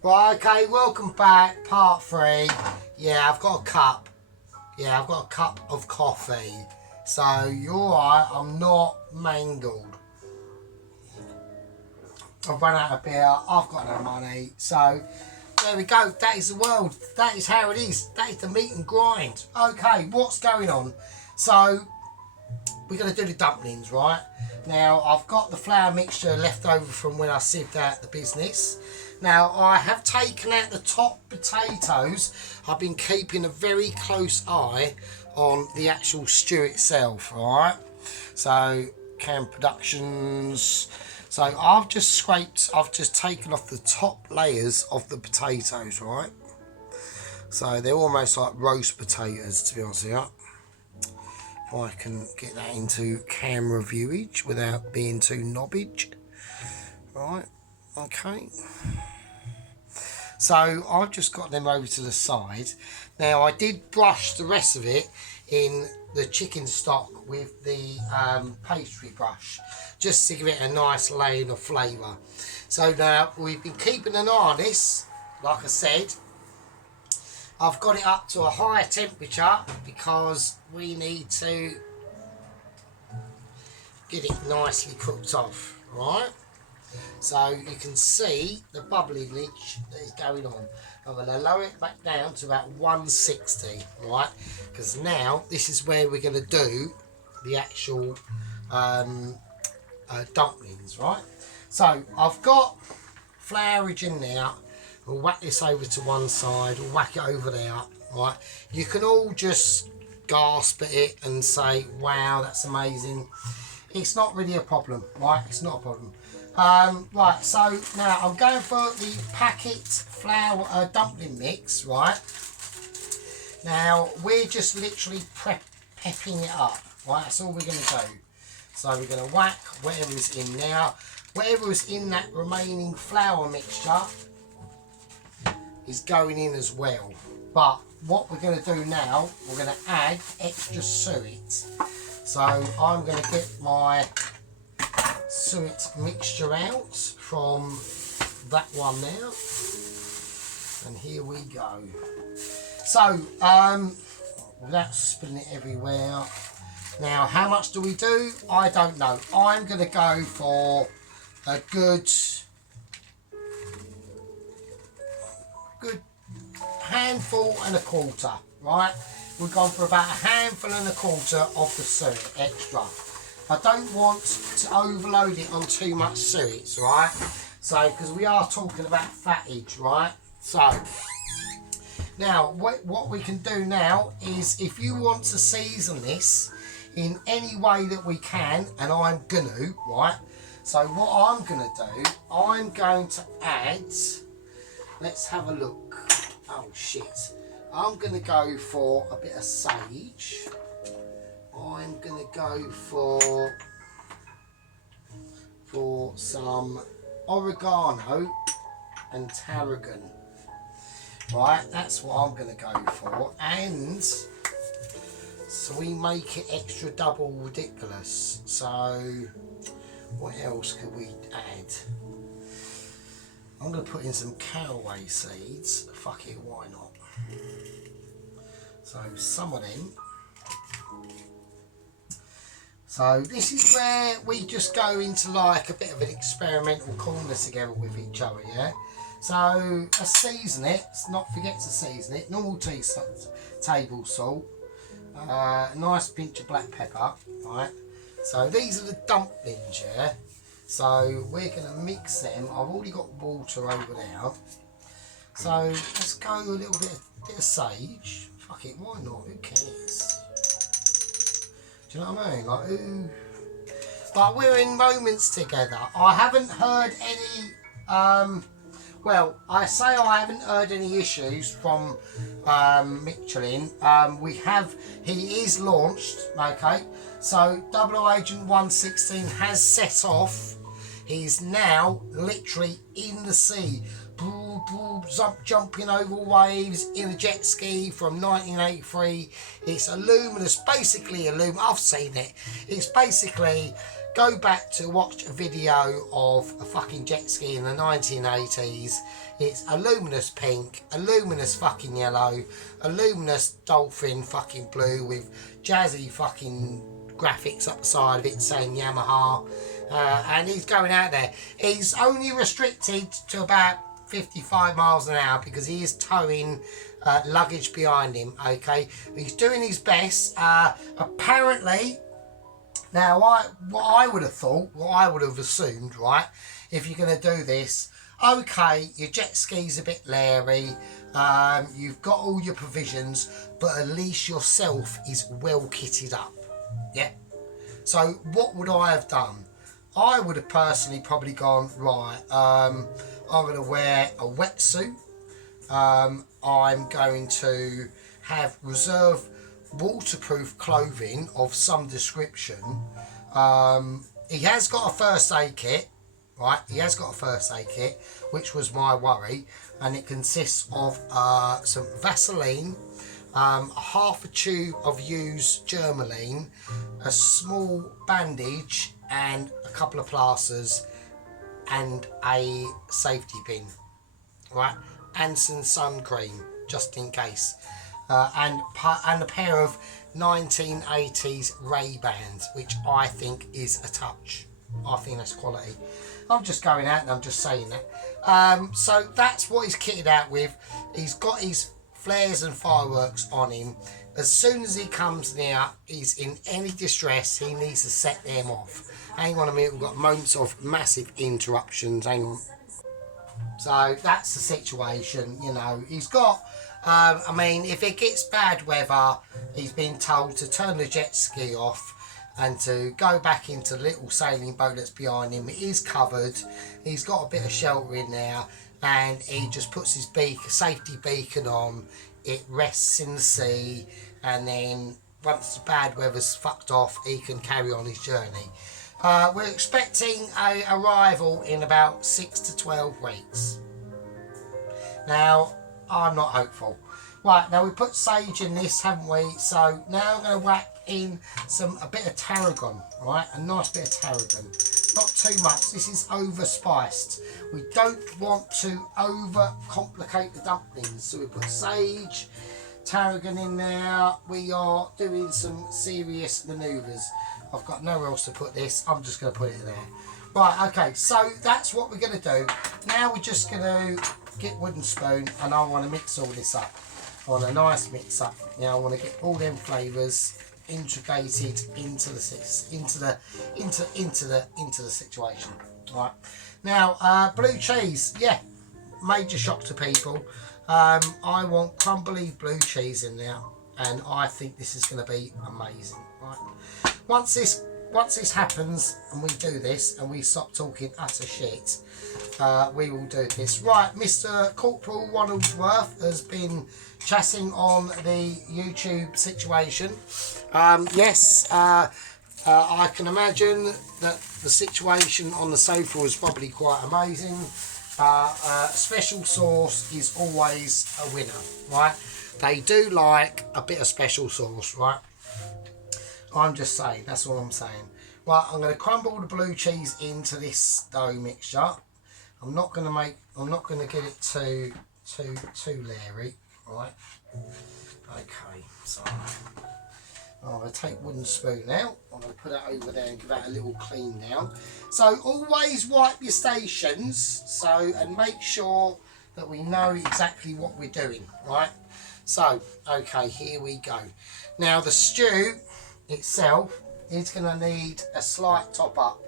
Right, okay, welcome back, part 3. Yeah, I've got a cup. Yeah, I've got a cup of coffee. So, you're alright, I'm not mangled. I've run out of beer, I've got no money. So, there we go, that is the world. That is how it is. That is the meat and grind. Okay, what's going on? So, we're going to do the dumplings, right? Now, I've got the flour mixture left over from when I sieved out the business. Now, I have taken out the top potatoes. I've been keeping a very close eye on the actual stew itself, right? So, Cam Productions. So, I've just taken off the top layers of the potatoes, right? So, they're almost like roast potatoes, to be honest with you. If I can get that into camera viewage without being too knobbage. Right, okay. So I've just got them over to the side. Now I did brush the rest of it in the chicken stock with the pastry brush, just to give it a nice layering of flavour. So now we've been keeping an eye on this, like I said. I've got it up to a higher temperature because we need to get it nicely cooked off, right? So you can see the bubbliness that is going on. I'm going to lower it back down to about 160, right? Because now this is where we're going to do the actual dumplings, right? So I've got flourage in there. We'll whack this over to one side, we'll whack it over there, right? You can all just gasp at it and say, wow, that's amazing. It's not really a problem, right? It's not a problem. Right, so now I'm going for the packet flour dumpling mix, right? Now, we're just literally pepping it up, right? That's all we're going to do. So we're going to whack whatever's in there. Whatever's in that remaining flour mixture is going in as well. But what we're going to do now, we're going to add extra suet. So I'm going to get my suet mixture out from that one now. And here we go. So, without spilling it everywhere. Now, how much do we do? I don't know. I'm going to go for a good handful and a quarter, right? We've gone for about a handful and a quarter of the suet extra. I don't want to overload it on too much suet, right? So, because we are talking about fattage, right? So, now what we can do now is, if you want to season this in any way that we can, and I'm gonna, right? So what I'm gonna do, I'm going to add, let's have a look. Oh shit. I'm going to go for a bit of sage. I'm going to go for some oregano and tarragon. Right, that's what I'm going to go for. And so we make it extra double ridiculous. So what else could we add? I'm going to put in some caraway seeds. Fuck it, why not? So some of them. So this is where we just go into like a bit of an experimental corner together with each other, yeah? So let's season it. Let's not forget to season it. Normal table salt. A nice pinch of black pepper, right? So these are the dumplings, yeah? So we're going to mix them. I've already got water over there. So let's go a little bit of sage. Fuck it, why not? Who cares? Do you know what I mean? Like, who? Like, we're in moments together. I haven't heard any. Well, I say I haven't heard any issues from Michelin. He is launched, okay? So, 00 Agent 116 has set off. He's now literally in the sea, jumping over waves in a jet ski from 1983. It's luminous, basically I've seen it. It's basically go back to watch a video of a fucking jet ski in the 1980s. It's a luminous pink, a luminous fucking yellow, a luminous dolphin fucking blue with jazzy fucking graphics up the side of it saying Yamaha. And he's going out there. He's only restricted to about 55 miles an hour because he is towing luggage behind him. Okay, he's doing his best. Apparently, now what I would have thought, what I would have assumed, right, if you're going to do this, okay, your jet ski's a bit leery, you've got all your provisions, but at least yourself is well kitted up. Yeah. So what would I have done? I would have personally probably gone, right, I'm going to wear a wetsuit. I'm going to have reserve waterproof clothing of some description. He has got a first aid kit, right? He has got a first aid kit, which was my worry, and it consists of some Vaseline, half a tube of used Germaline, a small bandage, and a couple of plasters, and a safety pin, right? And some sun cream, just in case. And a pair of 1980s Ray-Bans, which I think is a touch. I think that's quality. I'm just going out and I'm just saying that. So that's what he's kitted out with. He's got his flares and fireworks on him. As soon as he comes near, he's in any distress, he needs to set them off. Hang on a minute, we've got moments of massive interruptions. Hang on. So that's the situation, you know. He's got, I mean, if it gets bad weather, he's been told to turn the jet ski off and to go back into the little sailing boat that's behind him. It is covered. He's got a bit of shelter in there, and he just puts his safety beacon on. It rests in the sea, and then once the bad weather's fucked off, he can carry on his journey. We're expecting a arrival in about 6 to 12 weeks. Now, I'm not hopeful. Right, now we put sage in this, haven't we? So now I'm going to whack in a bit of tarragon, right? A nice bit of tarragon. Not too much. This is over spiced. We don't want to over complicate the dumplings. So we put sage, tarragon in there. We are doing some serious manoeuvres. I've got nowhere else to put this. I'm just going to put it there. Right, okay, so that's what we're going to do. Now we're just going to get wooden spoon, and I want to mix all this up. I want a nice mix up. Now I want to get all them flavours integrated into the situation. Right. Now blue cheese, yeah, major shock to people. I want crumbly blue cheese in there, and I think this is going to be amazing. Right. Once this happens and we do this and we stop talking utter shit, we will do this. Right, Mr. Corporal Waddlesworth has been chatting on the YouTube situation. Yes, I can imagine that the situation on the sofa was probably quite amazing. Special sauce is always a winner, right? They do like a bit of special sauce, right? I'm just saying, that's all I'm saying. Right, I'm going to crumble the blue cheese into this dough mixture. I'm not going to get it too leery, right? Okay, so I'm going to take wooden spoon out. I'm going to put it over there and give that a little clean down. So always wipe your stations, and make sure that we know exactly what we're doing, right? So, okay, here we go. Now the stew itself is going to need a slight top up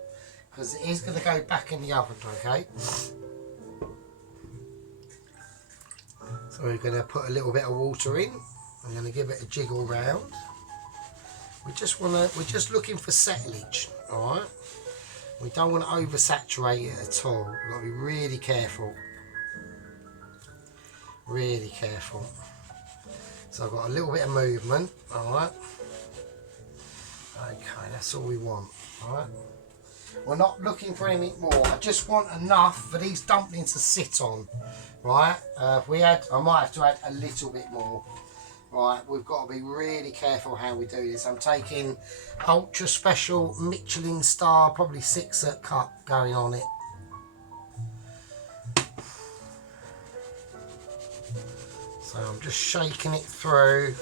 because it is going to go back in the oven, okay? So we're going to put a little bit of water in. I'm going to give it a jiggle round. We're just looking for settlage, all right? We don't want to oversaturate it at all. We've got to be really careful. Really careful. So I've got a little bit of movement, all right? Okay, that's all we want, all right? We're not looking for anything more. I just want enough for these dumplings to sit on, right? I might have to add a little bit more. Right, we've got to be really careful how we do this. I'm taking ultra special Michelin star, probably 6 at cut going on it. So I'm just shaking it through.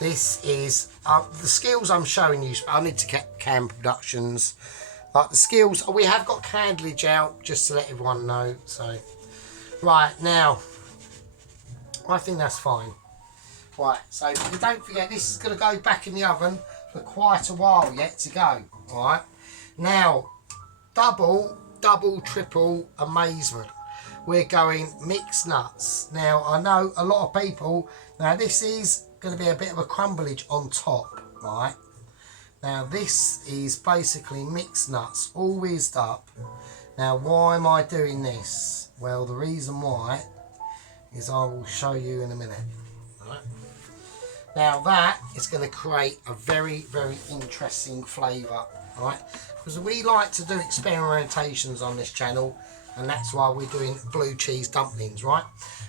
This is the skills I'm showing you. I need to get Cam Productions. Like the skills, we have got candleage out just to let everyone know. So, right now, I think that's fine. Right, so you don't forget this is going to go back in the oven for quite a while yet to go. All right, now double, triple amazement. We're going mixed nuts. Now I know a lot of people. Now this is going to be a bit of a crumblage on top, right? Now this is basically mixed nuts, all whizzed up. Now why am I doing this? Well, the reason why is I will show you in a minute. Right? Now that is going to create a very, very interesting flavour, right? Because we like to do experimentations on this channel, and that's why we're doing blue cheese dumplings, right?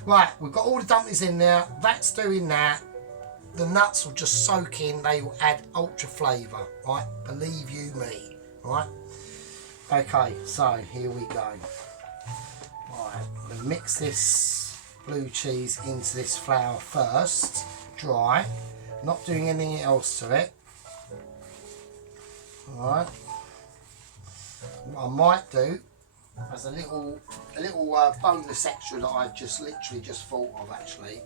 Right, we've got all the dumplings in there. That's doing that. The nuts will just soak in. They will add ultra flavour, right? Believe you me, right? Okay, so here we go. Right, I'm going to mix this blue cheese into this flour first, dry. Not doing anything else to it. Alright. What I might do as a little bonus extra that I literally just thought of actually.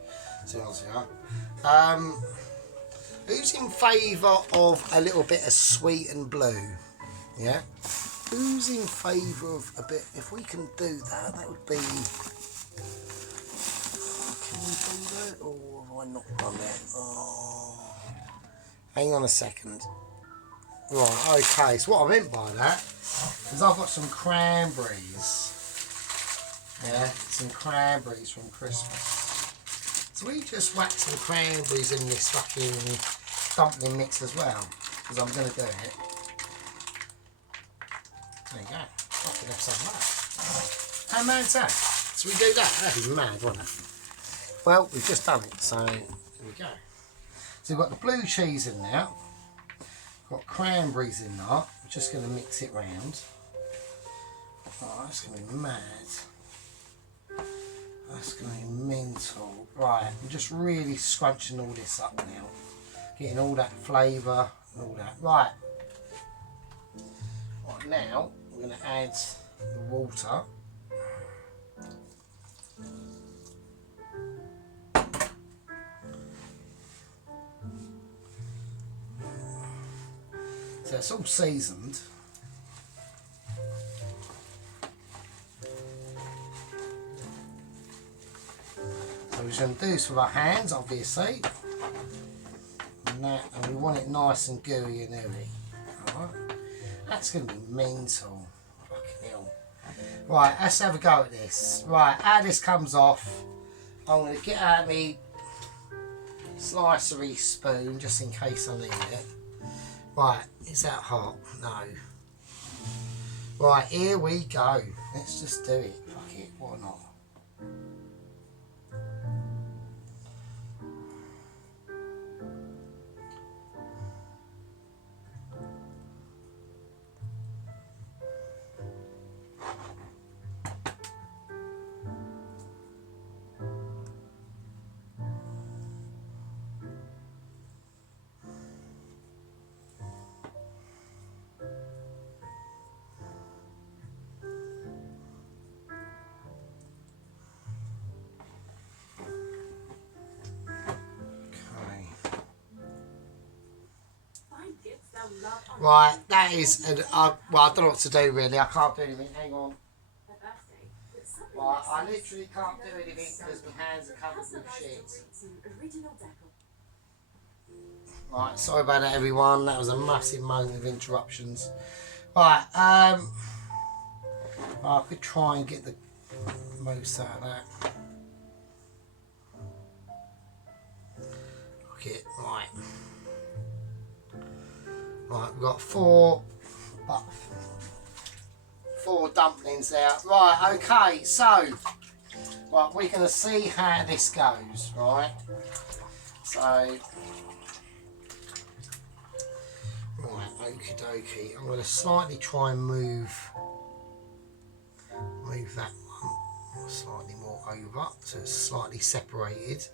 Who's in favour of a little bit of sweet and blue? Yeah. Who's in favour of a bit? If we can do that, that would be. Can we do that, or have I not done it? Oh. Hang on a second. Right. Okay. So what I meant by that is I've got some cranberries. Yeah, some cranberries from Christmas. So we just whack some cranberries in this fucking dumpling mix as well, because I'm going to do it. There you go. Fucking have some of that. How mad's that? So we do that? That'd be mad, wouldn't it? Well, we've just done it, so here we go. So we've got the blue cheese in there. Got cranberries in there. We're just going to mix it round. Oh, that's going to be mad. That's going to be mental. Right, I'm just really scrunching all this up now. Getting all that flavour and all that. Right. Right, now we're going to add the water. So it's all seasoned. So we're just going to do this with our hands, obviously. And we want it nice and gooey and ooey. Alright. That's going to be mental. Fucking hell. Right, let's have a go at this. Right, how this comes off, I'm going to get out my slicery spoon just in case I need it. Right, is that hot? No. Right, here we go. Let's just do it. Fuck it, why not? Right, that is, well, I don't know what to do really, I can't do anything, hang on. Right, I literally can't do anything because my hands are covered with shit. Right, sorry about that everyone, that was a massive moment of interruptions. Right, I could try and get the most out of that. Okay, right. Right, we've got four dumplings there. Right, okay, so right, we're going to see how this goes, right? So, right, okie dokie. I'm going to slightly try and move that one slightly more over so it's slightly separated.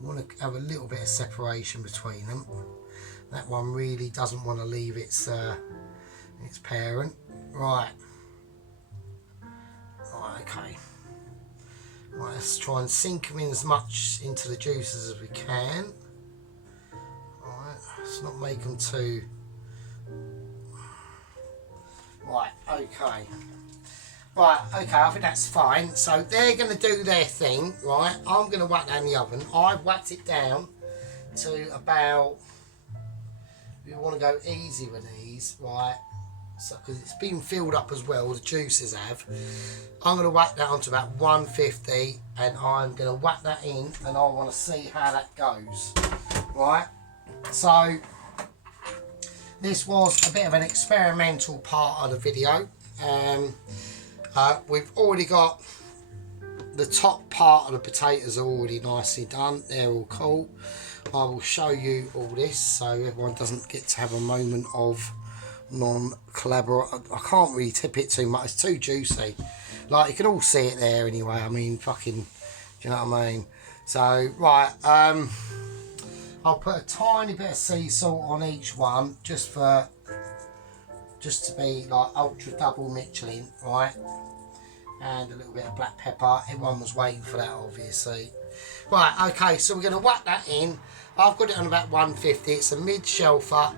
I want to have a little bit of separation between them. That one really doesn't want to leave its parent. Right. Right, okay. Right, let's try and sink them in as much into the juices as we can. Right, let's not make them too... Right, okay. Right, okay, I think that's fine. So they're going to do their thing, right? I'm going to whack that in the oven. I've whacked it down to about... We want to go easy with these, right? So, because it's been filled up as well, the juices have. I'm going to whack that onto about 150 and I'm going to whack that in and I want to see how that goes, right? So, this was a bit of an experimental part of the video. We've already got the top part of the potatoes already nicely done. They're all cool. I will show you all this so everyone doesn't get to have a moment of non-collaboration. I can't really tip it too much. It's too juicy. Like, you can all see it there anyway. I mean, fucking, do you know what I mean? So, right, I'll put a tiny bit of sea salt on each one just to be like ultra double Michelin, right? And a little bit of black pepper. Everyone was waiting for that, obviously. Right, okay, so we're going to whack that in. I've got it on about 150. It's a mid-shelfer.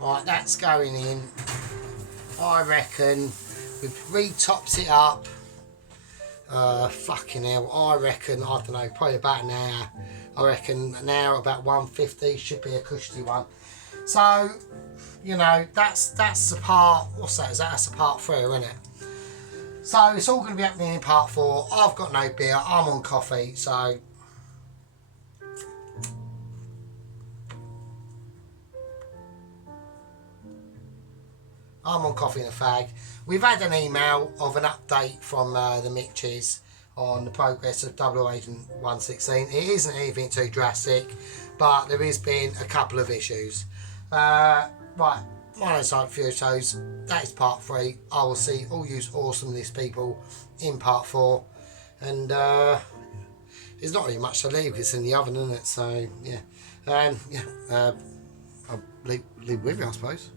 Right, that's going in. I reckon we've re-topped it up. Fucking hell, I reckon, I don't know, probably about an hour. I reckon an hour, about 150, should be a cushy one. So, you know, that's the part, what's that? That's a part 3, isn't it? So it's all going to be happening in part 4. I've got no beer, I'm on coffee, so... I'm on coffee and a fag. We've had an email of an update from the Mitches on the progress of 00116. It isn't anything too drastic, but there has been a couple of issues. Right, my name's Futos. That is part 3. I will see all you awesomeness people in part 4. And there's not really much to leave because it's in the oven, isn't it? So, yeah. I'll leave with you, I suppose.